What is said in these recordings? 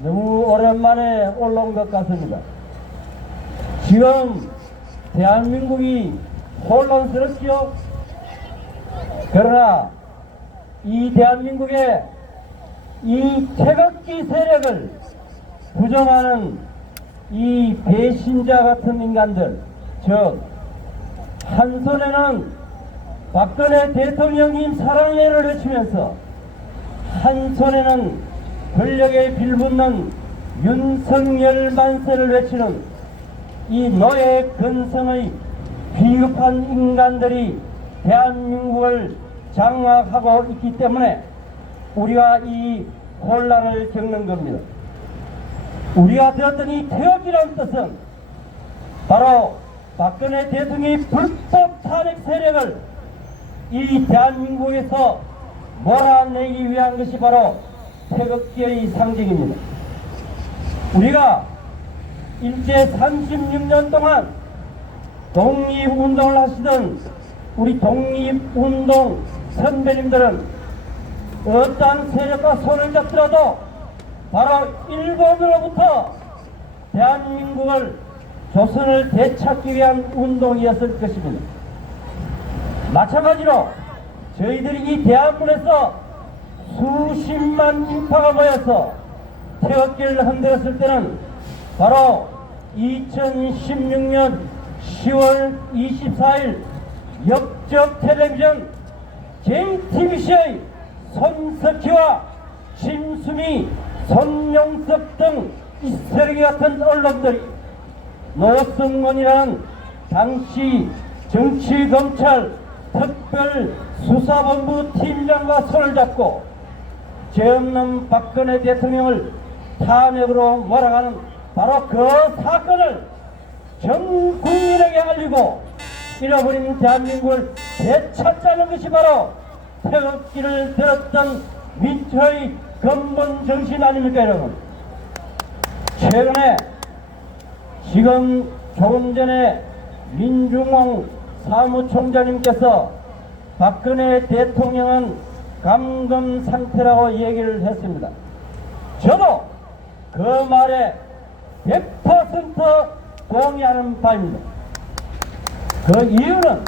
너무 오랜만에 올라온 것 같습니다. 지금 대한민국이 혼란스럽지요. 그러나 이 대한민국의 이 태극기 세력을 부정하는 이 배신자 같은 인간들, 즉 한 손에는 박근혜 대통령님 사랑해를 외치면서 한 손에는 권력에 빌붙는 윤석열 만세를 외치는 이 노예 근성의 비겁한 인간들이 대한민국을 장악하고 있기 때문에 우리가 이 혼란을 겪는 겁니다. 우리가 들었던 이 태극기라는 뜻은 바로 박근혜 대통령의 불법 탄핵 세력을 이 대한민국에서 몰아내기 위한 것이 바로 태극기의 상징입니다. 우리가 일제 36년 동안 독립운동을 하시던 우리 독립운동 선배님들은 어떠한 세력과 손을 잡더라도 바로 일본으로부터 대한민국을 조선을 되찾기 위한 운동이었을 것입니다. 마찬가지로 저희들이 이 대한문에서 수십만 인파가 모여서 태극기를 흔들었을 때는 바로 2016년 10월 24일 역적 텔레비전 JTBC의 손석희와 심수미, 손용섭 등 이세력이 같은 언론들이 노승원이라는 당시 정치검찰 특별수사본부 팀장과 손을 잡고 죄 없는 박근혜 대통령을 탄핵으로 몰아가는 바로 그 사건을 전 국민에게 알리고 잃어버린 대한민국을 되찾자는 것이 바로 태극기를 들었던 민초의 근본 정신 아닙니까, 여러분? 최근에 지금 조금 전에 민중홍 사무총장님께서 박근혜 대통령은 감금 상태라고 얘기를 했습니다. 저도 그 말에 100% 동의하는 바입니다. 그 이유는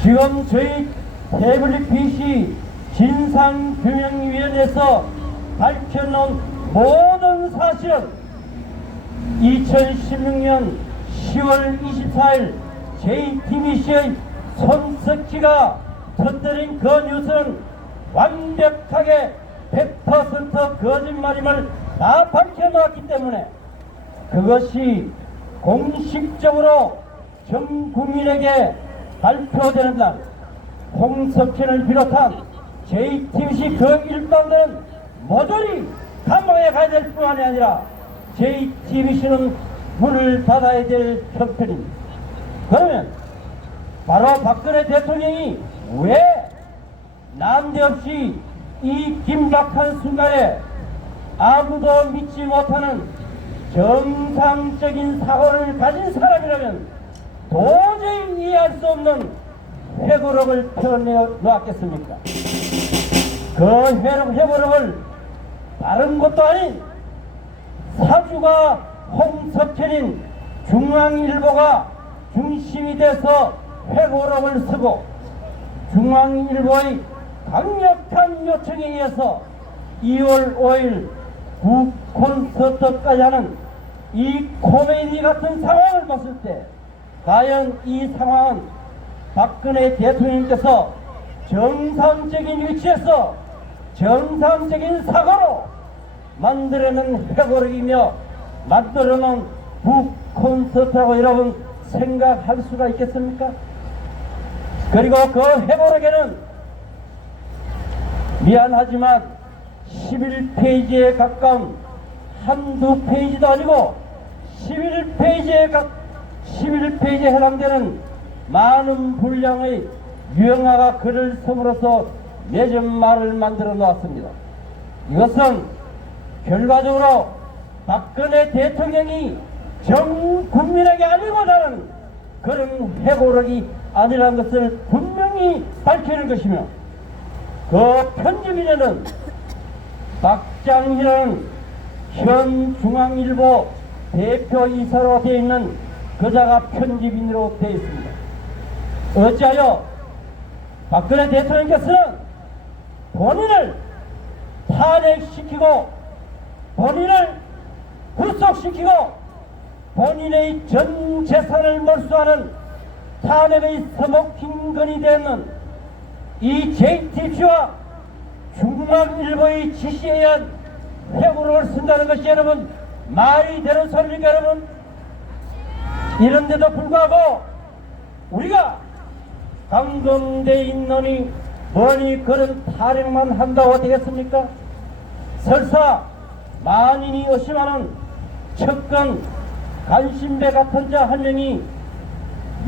지금 저희 태블릿 PC 진상규명위원회에서 밝혀놓은 모든 사실은 2016년 10월 24일 JTBC의 손석희가 터뜨린 그 뉴스는 완벽하게 100% 거짓말임을 다 밝혀놓았기 때문에 그것이 공식적으로 전 국민에게 발표되는 날 홍석현을 비롯한 JTBC 그 일당들은 모조리 감옥에 가야 될 뿐만이 아니라 JTBC는 문을 닫아야 될 형편입니다. 그러면 바로 박근혜 대통령이 왜 난데없이 이 긴박한 순간에 아무도 믿지 못하는 정상적인 사고를 가진 사람이라면 도저히 이해할 수 없는 회고록을 펴내어 놓았겠습니까? 그 회고록을 다른 것도 아닌 사주가 홍석현인 중앙일보가 중심이 돼서 회고록을 쓰고 중앙일보의 강력한 요청에 의해서 2월 5일 북콘서트까지 하는 이 코미디 같은 상황을 봤을 때 과연 이 상황은 박근혜 대통령께서 정상적인 위치에서 정상적인 사고로 만들어낸 회고록이며 만들어놓은 북콘서트라고 여러분 생각할 수가 있겠습니까? 그리고 그 회고록에는 미안하지만 11페이지에 가까운 한두 페이지도 아니고 11페이지에 해당되는 많은 분량의 유형화가 글을 씀으로써 맺은 말을 만들어 놓았습니다. 이것은 결과적으로 박근혜 대통령이 전 국민에게 알리고자 하는 그런 회고록이 아니라는 것을 분명히 밝히는 것이며 그 편집인에는 박장희는 현 중앙일보 대표이사로 되어 있는 그자가 편집인으로 되어 있습니다. 어찌하여 박근혜 대통령께서는 본인을 탄핵시키고 본인을 구속시키고 본인의 전 재산을 몰수하는 탄핵의 서먹힌건이 되는 이 JTBC와 중앙일보의 지시에 의한 회고록을 쓴다는 것이 여러분 말이 되는 소리입니까 여러분? 이런데도 불구하고 우리가 강경대에 있느니 뭐니 그런 탄핵만 한다고 되겠습니까? 설사 만인이 의심하는 측근 간신배 같은 자 한 명이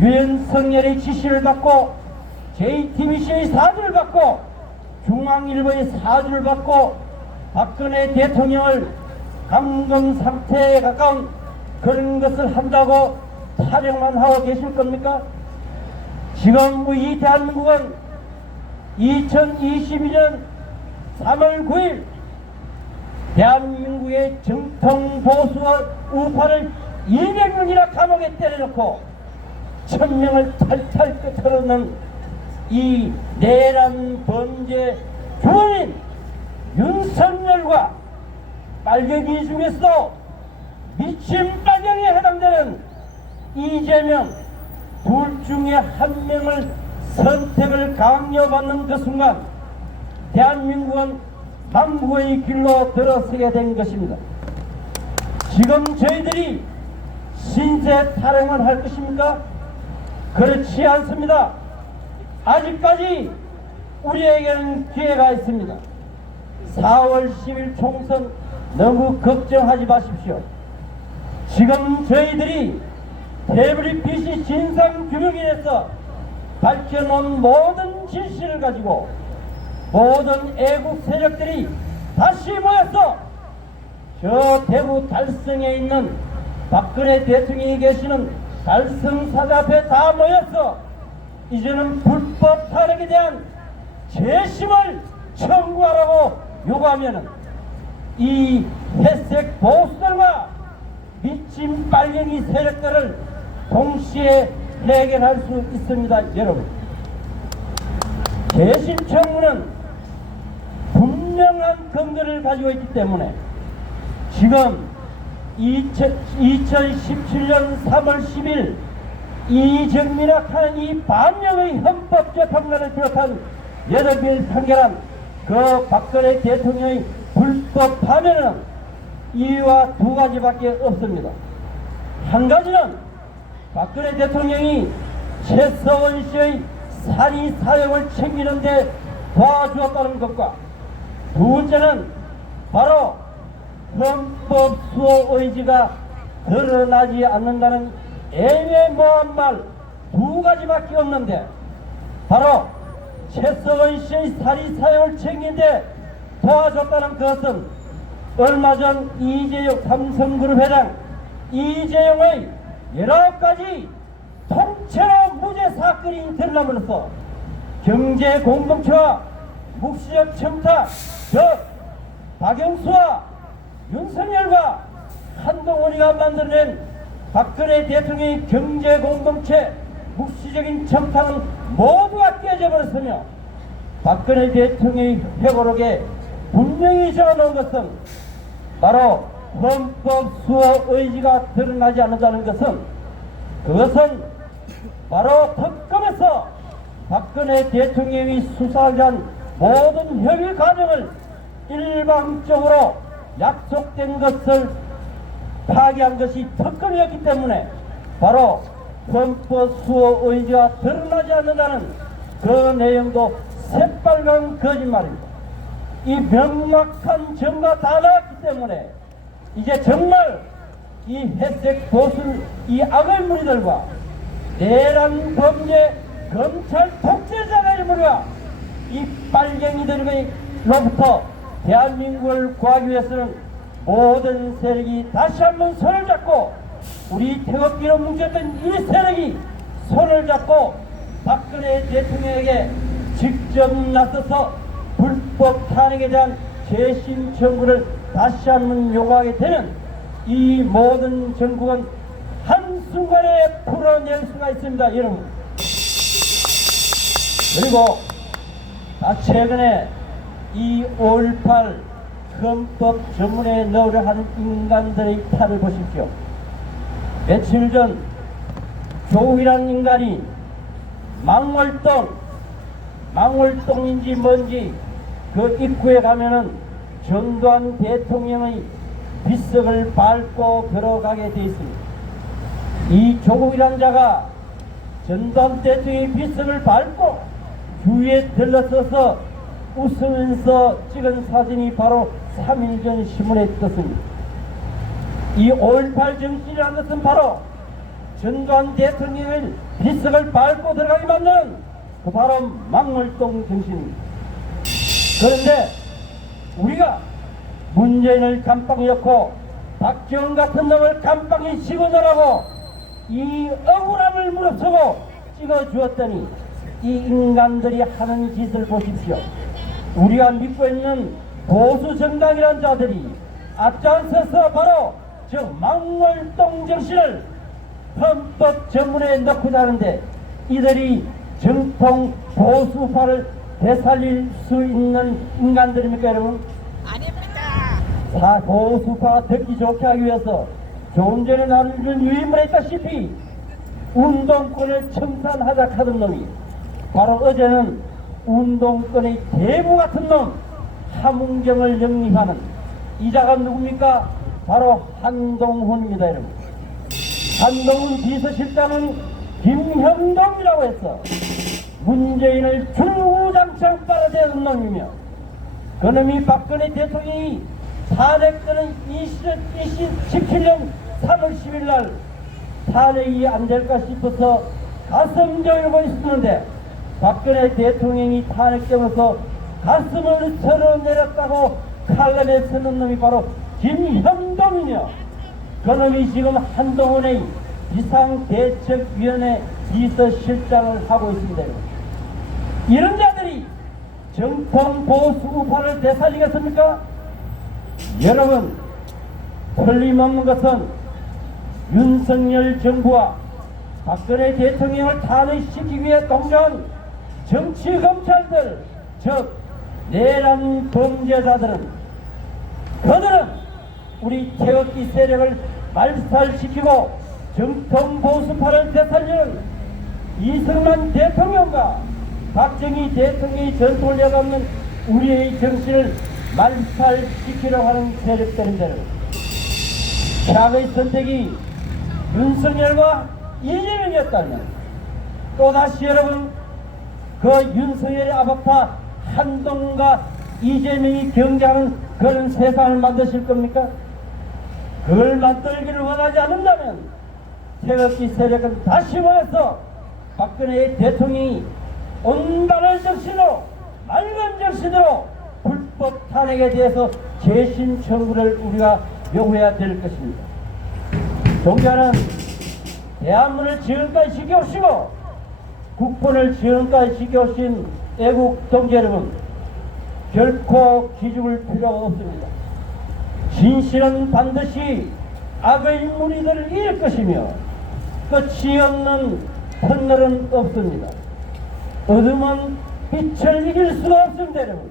윤석열의 지시를 받고 JTBC의 사주를 받고 중앙일보의 사주를 받고 박근혜 대통령을 감금 상태에 가까운 그런 것을 한다고 탄핵만 하고 계실 겁니까? 지금 이 대한민국은 2022년 3월 9일 대한민국의 정통 보수와 우파를 200명이나 감옥에 때려놓고 1000명을 탈탈 끄트러놓는 이 내란 범죄 주범인 윤석열과 빨갱이 중에서도 미친 빨갱이에 해당되는 이재명 둘 중에 한 명을 선택을 강요받는 그 순간 대한민국은 망국의 길로 들어서게 된 것입니다. 지금 저희들이 신세 타령만 할 것입니까? 그렇지 않습니다. 아직까지 우리에게는 기회가 있습니다. 4월 10일 총선 너무 걱정하지 마십시오. 지금 저희들이 태블릿 PC 진상규명위에서 밝혀놓은 모든 진실을 가지고 모든 애국 세력들이 다시 모여서 저 대구 달성에 있는 박근혜 대통령이 계시는 달성사자 앞에 다 모여서 이제는 불법 탄핵에 대한 재심을 청구하라고 요구하면은 이 회색 보수들과 미친 빨갱이 세력들을 동시에 해결할 수 있습니다. 여러분, 재심 청구는 분명한 근거를 가지고 있기 때문에 지금 2017년 3월 10일 이정민학 하는 이 반명의 헌법재판관을 비롯한 8명이 판결한 그 박근혜 대통령의 불법 파면은 이유와 두 가지밖에 없습니다. 한 가지는 박근혜 대통령이 최서원 씨의 살인 사형을 챙기는데 도와주었다는 것과 두 번째는 바로 헌법 수호 의지가 드러나지 않는다는 애매모호한 말 두 가지밖에 없는데 바로 최서원 씨의 살인 사형을 챙기는데 도와줬다는 것은 얼마 전 이재용 삼성그룹 회장 이재용의 19가지 통째로 무죄 사건이 드러남으로써 경제 공동체와 묵시적 청탁, 즉 박영수와 윤석열과 한동훈이가 만들어낸 박근혜 대통령의 경제 공동체 묵시적인 청탁은 모두가 깨져버렸으며 박근혜 대통령의 회고록에 분명히 적어놓은 것은 바로 헌법 수호 의지가 드러나지 않는다는 것은 그것은 바로 특검에서 박근혜 대통령이 수사를 위한 모든 협의 과정을 일방적으로 약속된 것을 파기한 것이 특검이었기 때문에 바로 헌법 수호 의지가 드러나지 않는다는 그 내용도 새빨간 거짓말입니다. 이 명확한 증거가 다 나왔기 때문에 이제 정말 이 회색 보수 이 악의 무리들과 내란 범죄 검찰 독재자들의 무리와 이 빨갱이들로부터 대한민국을 구하기 위해서는 모든 세력이 다시 한번 손을 잡고 우리 태극기로 뭉쳤던 이 세력이 손을 잡고 박근혜 대통령에게 직접 나서서 불법 탄핵에 대한 재심 청구를 다시 한번 요구하게 되는 이 모든 정국은 한순간에 풀어낼 수가 있습니다, 여러분. 그리고 최근에 이 5.18 헌법 전문에 넣으려 하는 인간들의 탈을 보십시오. 며칠 전 조국이라는 인간이 망월동인지 뭔지 그 입구에 가면은 전두환 대통령의 비석을 밟고 걸어가게 되어 있습니다. 이 조국이라는 자가 전두환 대통령의 비석을 밟고 주위에 들러서서 웃으면서 찍은 사진이 바로 3일 전 신문에 떴습니다. 이 5.18 정신이라는 것은 바로 전두환 대통령의 비석을 밟고 들어가게 만드는 그 바로 망월동 정신입니다. 그런데 우리가 문재인을 감방에 넣고 박지원 같은 놈을 감방에 집어넣으라고 이 억울함을 무릅쓰고 찍어주었더니 이 인간들이 하는 짓을 보십시오. 우리가 믿고 있는 보수 정당이라는 자들이 앞장서서 바로 저 망월동 정신을 헌법 전문에 넣고자 하는데 이들이 정통 보수파를 되살릴 수 있는 인간들입니까, 여러분? 아닙니다. 보수파가 듣기 좋게 하기 위해서 조금 전에 나는 유인을 했다시피 운동권을 청산하자 하던 놈이 바로 어제는 운동권의 대부 같은 놈 함웅정을 영입하는 이자가 누굽니까? 바로 한동훈입니다, 여러분. 한동훈 비서실장은 김형동이라고 해서 문재인을 주구장창 빨아대는 놈이며 그놈이 박근혜 대통령이 탄핵되는 2017년 3월 10일 날 탄핵이 안 될까 싶어서 가슴 졸고 있었는데 박근혜 대통령이 탄핵되면서 가슴을 털어내렸다고 칼럼에 쓰는 놈이 바로 김형동이며 그놈이 지금 한동훈의 비상대책위원회 비서실장을 하고 있습니다. 이런 자들이 정통 보수 우파를 되살리겠습니까? 여러분, 틀림없는 것은 윤석열 정부와 박근혜 대통령을 탄핵시키기 위해 동조한 정치검찰들, 즉 내란 범죄자들은 그들은 우리 태극기 세력을 말살시키고 정통 보수파를 되살리는 이승만 대통령과 박정희 대통령이 전통을 이어가는 우리의 정신을 말살시키려고 하는 세력들인데 최악의 선택이 윤석열과 이재명이었다면 또다시 여러분 그 윤석열의 아바타 한동훈과 이재명이 경쟁하는 그런 세상을 만드실 겁니까? 그걸 만들기를 원하지 않는다면 태극기 세력은 다시 모여서 박근혜 대통령이 온바른 정신으로 맑은 정신으로 불법 탄핵에 대해서 재심 청구를 우리가 요구해야 될 것입니다. 종자는 대한민국을 지금까지 지켜오시고 국본을 지금까지 지켜오신 애국 동지 여러분, 결코 기죽을 필요가 없습니다. 진실은 반드시 악의 무리들을 이길 것이며 끝이 없는 터널은 없습니다. 어둠은 빛을 이길 수가 없습니다, 여러분.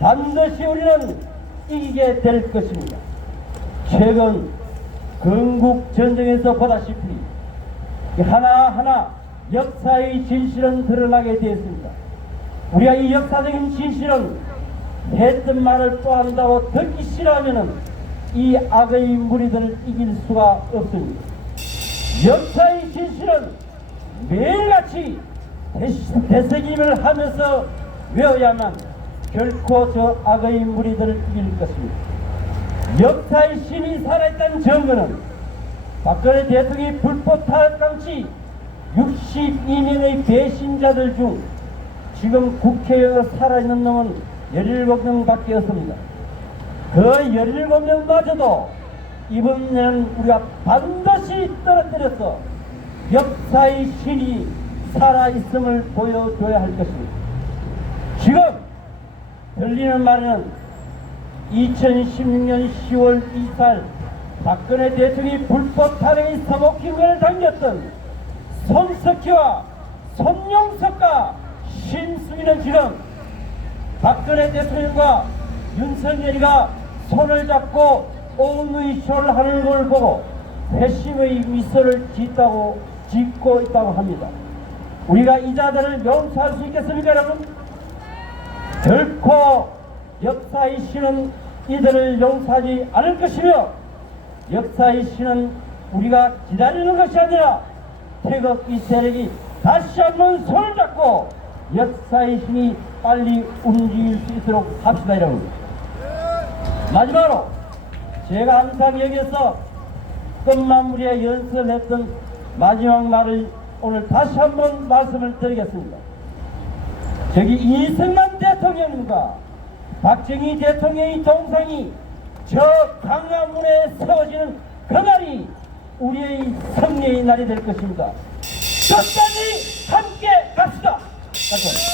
반드시 우리는 이기게 될 것입니다. 최근 건국전쟁에서 보다시피 하나하나 역사의 진실은 드러나게 되었습니다. 우리가 이 역사적인 진실은 했던 말을 또 한다고 듣기 싫어하면 이 악의 무리들을 이길 수가 없습니다. 역사의 진실은 매일같이 되새김을 하면서 외워야만 결코 저 악의 무리들을 이길 것입니다. 역사의 신이 살아있다는 증거는 박근혜 대통령이 불법 탄핵당시 62명의 배신자들 중 지금 국회에 살아있는 놈은 17명밖에 없습니다. 그 17명마저도 이번에는 우리가 반드시 떨어뜨려서 역사의 신이 살아있음을 보여줘야 할 것입니다. 지금 들리는 말은 2016년 10월 24일 박근혜 대통령이 불법 탄핵의 서목hin을 당겼던 손석희와 손용석과 심수민은 지금 박근혜 대통령과 윤석열이가 손을 잡고 오누이쇼를 하는 걸 보고 회심의 미소를 짓고 있다고 합니다. 우리가 이자들을 용서할 수 있겠습니까, 여러분? 결코 역사의 신은 이들을 용서하지 않을 것이며 역사의 신은 우리가 기다리는 것이 아니라 태극기 세력이 다시 한번 손을 잡고 역사의 신이 빨리 움직일 수 있도록 합시다, 여러분. 마지막으로 제가 항상 여기서 끝마무리에 연설했던 마지막 말을 오늘 다시 한번 말씀을 드리겠습니다. 저기 이승만 대통령과 박정희 대통령의 동상이 저 강화문에 세워지는 그날이 우리의 승리의 날이 될 것입니다. 끝까지 함께 갑시다. 감사합니다.